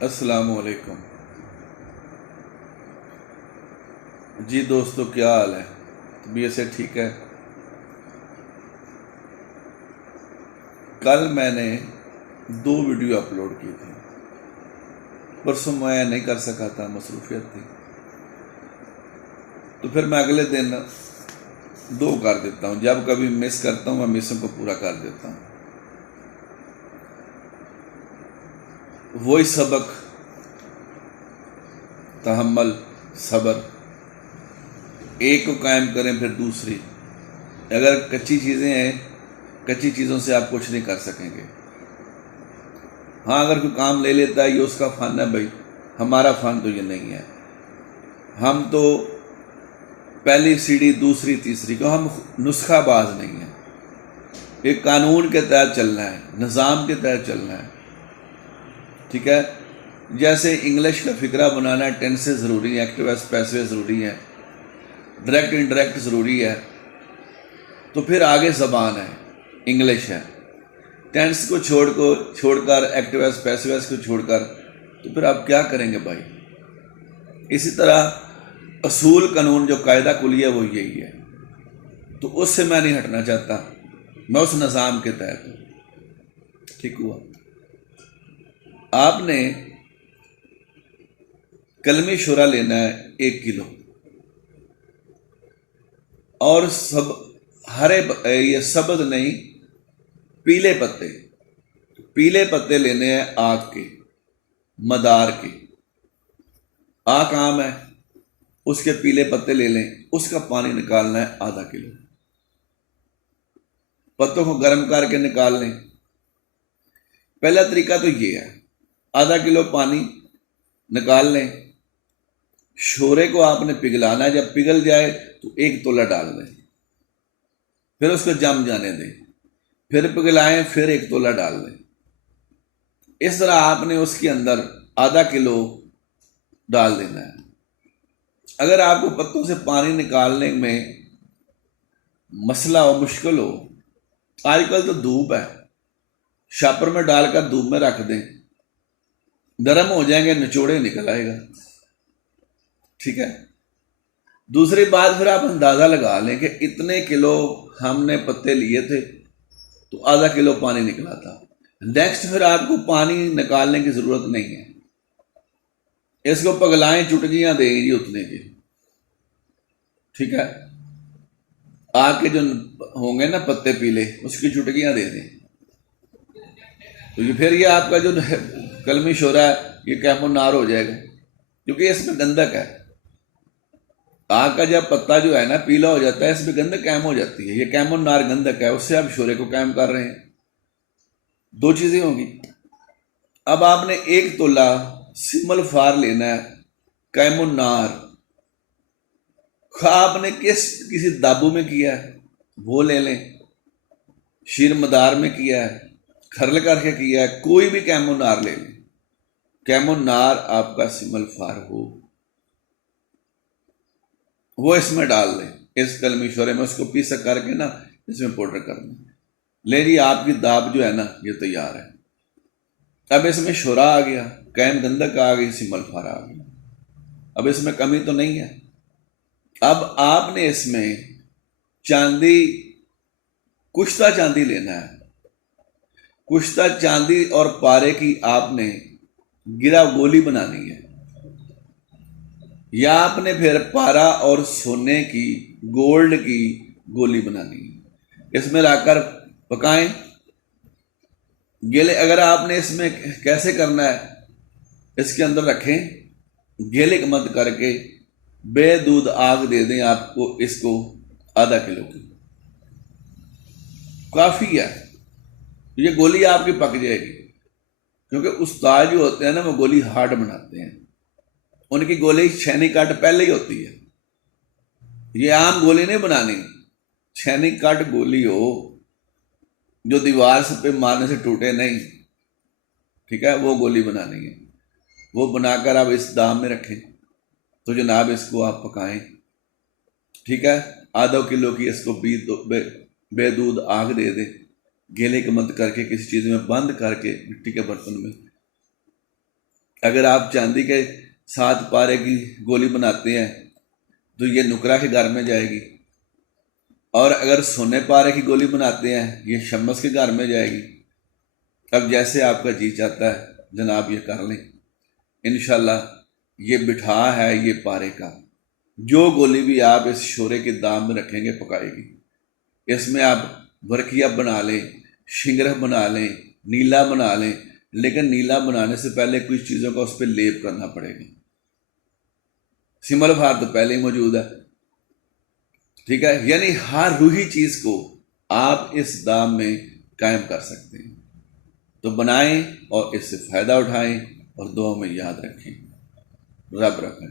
السلام علیکم جی دوستو، کیا حال ہے؟ طبیعت سے ٹھیک ہے؟ کل میں نے 2 ویڈیو اپلوڈ کی تھی، پرسوں میں نہیں کر سکا تھا، مصروفیت تھی، تو پھر میں اگلے دن 2 کر دیتا ہوں۔ جب کبھی مس کرتا ہوں میں مسوں کو پورا کر دیتا ہوں۔ وہی سبق، تحمل، صبر، ایک کو قائم کریں پھر دوسری۔ اگر کچی چیزیں ہیں، کچی چیزوں سے آپ کچھ نہیں کر سکیں گے۔ ہاں، اگر کوئی کام لے لیتا ہے یہ اس کا فن ہے بھائی، ہمارا فن تو یہ نہیں ہے۔ ہم تو پہلی سیڑھی، دوسری، تیسری کو، ہم نسخہ باز نہیں ہیں۔ ایک قانون کے تحت چلنا ہے، نظام کے تحت چلنا ہے، ٹھیک ہے؟ جیسے انگلش کا فقرہ بنانا ہے، ٹینسز ضروری ہیں، ایکٹیو ایس پیسو ضروری ہیں، ڈائریکٹ انڈائریکٹ ضروری ہے، تو پھر آگے زبان ہے، انگلش ہے۔ ٹینس کو چھوڑ کر، ایکٹیو ایس پیسو ایس کو چھوڑ کر، تو پھر آپ کیا کریں گے بھائی؟ اسی طرح اصول، قانون، جو قاعدہ کلی ہے وہ یہی ہے، تو اس سے میں نہیں ہٹنا چاہتا، میں اس نظام کے تحت ہوں۔ ٹھیک ہوا؟ آپ نے کلمی شورا لینا ہے 1 کلو، اور یہ سبز نہیں، پیلے پتے لینے ہیں، آک کے، مدار کے۔ آک عام ہے، اس کے پیلے پتے لے لیں، اس کا پانی نکالنا ہے ½ کلو۔ پتوں کو گرم کر کے نکال لیں۔ پہلا طریقہ تو یہ ہے، ½ کلو پانی نکال لیں، شورے کو آپ نے پگھلانا ہے، جب پگھل جائے تو 1 تولہ ڈال دیں، پھر اس کو جم جانے دیں، پھر پگھلائیں، پھر 1 تولہ ڈال دیں۔ اس طرح آپ نے اس کے اندر ½ کلو ڈال دینا ہے۔ اگر آپ کو پتوں سے پانی نکالنے میں مسئلہ ہو، مشکل ہو، آج کل تو دھوپ ہے، شاپر میں ڈال کر دھوپ میں رکھ دیں، گرم ہو جائیں گے، نچوڑے نکل آئے گا، ٹھیک ہے؟ دوسری بات، پھر آپ اندازہ لگا لیں کہ اتنے کلو ہم نے پتے لیے تھے تو ½ کلو پانی نکلا تھا۔ نیکسٹ پھر آپ کو پانی نکالنے کی ضرورت نہیں ہے، اس کو پگھلائیں، چٹکیاں دیں گی اتنے کی، ٹھیک ہے؟ آگ کے جو ہوں گے نا پتے پیلے، اس کی چٹکیاں دے دیں، تو پھر یہ آپ کا جو کلمی شورا ہے یہ کیمون نار ہو جائے گا، کیونکہ اس میں گندک ہے۔ آگ کا جب پتا جو ہے نا پیلا ہو جاتا ہے، اس میں گندک قائم ہو جاتی ہے، یہ کیمون نار گندک ہے، اس سے آپ شورے کو قائم کر رہے ہیں۔ 2 چیزیں ہوں گی۔ اب آپ نے 1 تولہ سمل فار لینا ہے، کیمون نار، آپ نے کسی دابو میں کیا ہے وہ لے لیں، شیر مدار میں کیا ہے، کھرل کر کے کیا ہے، کوئی بھی کیمون نار لے لیں، کیمون نار آپ کا سمل فار ہو، وہ اس میں ڈال لیں، اس کلمی شورے میں، اس کو پیسا کر کے نا اس میں پاؤڈر کر دیں۔ لے جی، آپ کی داب جو ہے نا یہ تیار ہے۔ اب اس میں شورا آ گیا، قائم گندک آ گئی، سمل فار آ گیا، اب اس میں کمی تو نہیں ہے۔ اب آپ نے اس میں چاندی، کشتہ چاندی لینا ہے، کشتہ چاندی اور پارے کی آپ نے گرا گولی بنانی ہے، یا آپ نے پھر پارا اور سونے کی، گولڈ کی گولی بنانی ہے، اس میں لا کر پکائیں گیلے۔ اگر آپ نے اس میں کیسے کرنا ہے، اس کے اندر رکھیں، گیلے مت کر کے بے دودھ آگ دے دیں آپ کو، اس کو ½ کلو کی کافی ہے، یہ گولی آپ کی پک جائے گی، کیونکہ استاد جو ہوتے ہیں نا وہ گولی ہارڈ بناتے ہیں، ان کی گولی چھینی کٹ پہلے ہی ہوتی ہے، یہ عام گولی نہیں بنانی، چھینی کٹ گولی ہو جو دیوار سے پہ مارنے سے ٹوٹے نہیں، ٹھیک ہے؟ وہ گولی بنانی ہے، وہ بنا کر آپ اس دام میں رکھیں، تو جناب اس کو آپ پکائیں، ٹھیک ہے؟ ½ کلو کی اس کو بے دودھ آگ دے دیں، گیلے کے مت کر کے کسی چیز میں بند کر کے، مٹی کے برتن میں، اگر آپ چاندی کے 7 پارے کی گولی بناتے ہیں تو یہ نکرا کے گھر میں جائے گی، اور اگر سونے پارے کی گولی بناتے ہیں یہ شمس کے گھر میں جائے گی۔ اب جیسے آپ کا جی چاہتا ہے جناب یہ کر لیں، انشاءاللہ یہ بٹھا ہے یہ پارے کا۔ جو گولی بھی آپ اس شورے کے دام میں رکھیں گے پکائے گی۔ اس میں آپ برقیہ بنا لیں، شنگرہ بنا لیں، نیلا بنا لیں، لیکن نیلا بنانے سے پہلے کچھ چیزوں کا اس پہ لیپ کرنا پڑے گا۔ سمل بھار تو پہلے ہی موجود ہے، ٹھیک ہے، یعنی ہر روحی چیز کو آپ اس دام میں قائم کر سکتے ہیں۔ تو بنائیں اور اس سے فائدہ اٹھائیں اور دعاؤں میں یاد رکھیں۔ رب رکھیں۔